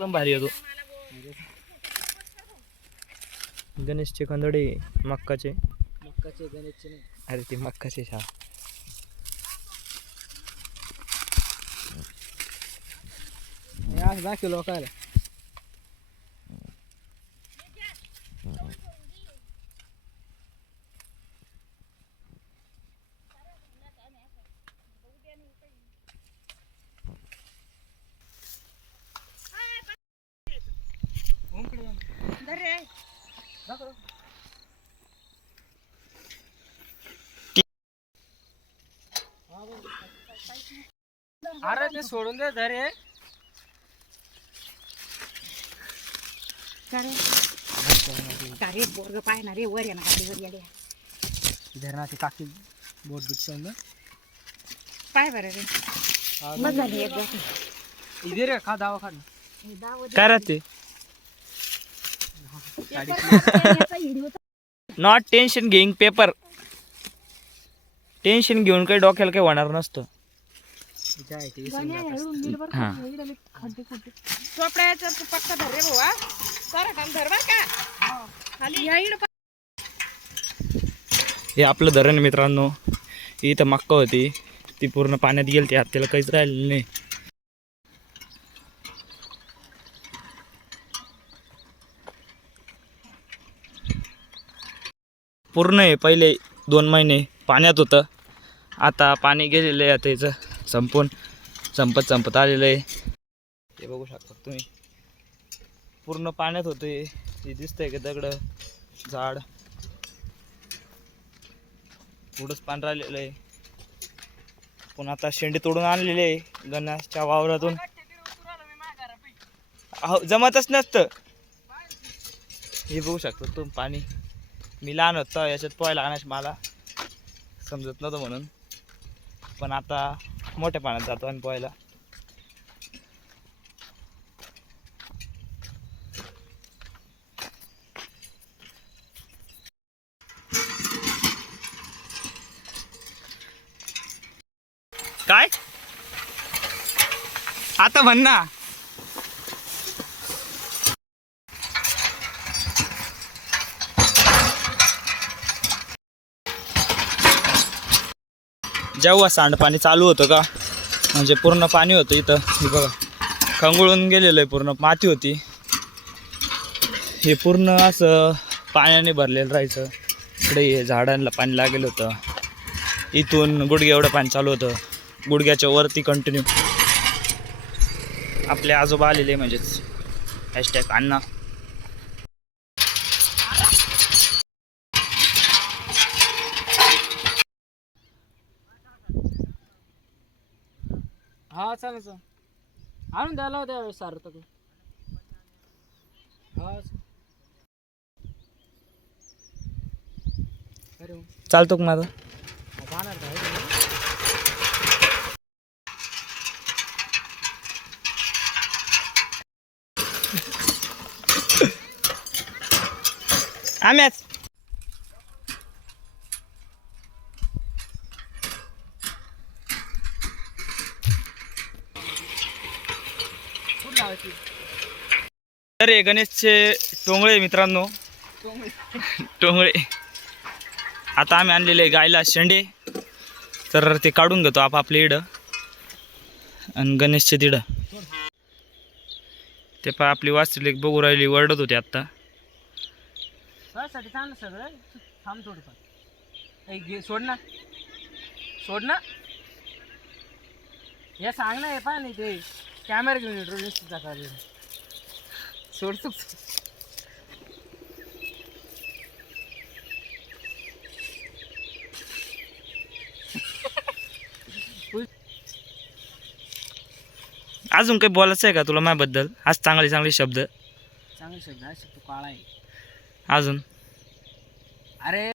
एकदम भारी येतो गणेशचे कंदडे मक्काचे. मक्काचे गणेशचे नाही. अरे ते मक्काचे शा हे असं दाखव लोकायला. अरे ते सोडून दे धरे अरे बोर्ग पाहणार रे वर धरणाची टाकी बोट पाय बरं रे. मग झाली एक गोष्ट. इथे रे खा दावा खा. दाव दे. काय राहते? नॉट टेन्शन घेईंग पेपर टेन्शन घेऊन काही डोक्याला काही होणार नसतं. हा. खड्डे खुड्डे चोपड्याचं तू पक्का धर रे भावा सारा काम धर बर का. खाली. या इकडं हे आपलं धरण मित्रांनो. इथं मक्का होती. ती पूर्ण पाण्यात गेली ती त्याला काहीच राहिलेलं नाही. पूर्ण आहे. पहिले दोन महिने पाण्यात होतं. आता पाणी गेलेलं आहे आता याचं संपून संपत संपत आलेलं आहे. हे बघू शकता तुम्ही. पूर्ण पाण्यात होते हे दिसतंय का दगड झाड? पुढंच पान राहिलेलं आहे. पण आता शेंडी तोडून आणलेले आहे गणाच्या वावरातून. अहो जमतच नसतं. हे बघू शकतो तुम्ही पाणी. मी लहान होतो याच्यात पोहायला आणायचं मला. समजत नव्हतं म्हणून. पण आता मोठ्या पाण्यात जातो आणि पोहायला. काय? आता म्हण ना. जेव्हा सांडपाणी चालू होतं का म्हणजे पूर्ण पाणी होतं इथं. हे बघा खंगळून गेलेलं आहे पूर्ण माती होती. हे पूर्ण असं पाण्याने भरलेलं राहायचं. इकडे हे झाडांना पाणी लागेल होतं. इथून गुडघे एवढं पाणी चालू होतं. गुडघ्याच्या वरती कंटिन्यू आपले आजोबा आलेले म्हणजेच. हॅशटॅग अण्णा. हा चालेल चालेल आणून द्यायला होत्या सार तर तू. हा अरे हो. चालतो का माझं? का? आम्याच. तर हे गणेशचे टोंगळे मित्रांनो. टोंगळे. आता आम्ही आणलेले गायला शेंडे. तर ते काढून घेतो आप आपल्या इडं. आणि गणेशचे तिडं. ते पा आपली वाचली बघू राहिली वरडत होती आत्ता. सगळं. थांब थोडंफार. सोड ना. सोड ना. हे सांग ना हे पाय नाही ते कॅमेरा घेऊन येतो निश्चित चालेल सोड अजून काही बोलायचं आहे का तुला माझ्याबद्दल? आज चांगले चांगले शब्द. चांगले शब्द आहे तू काळा आहे. अजून? अरे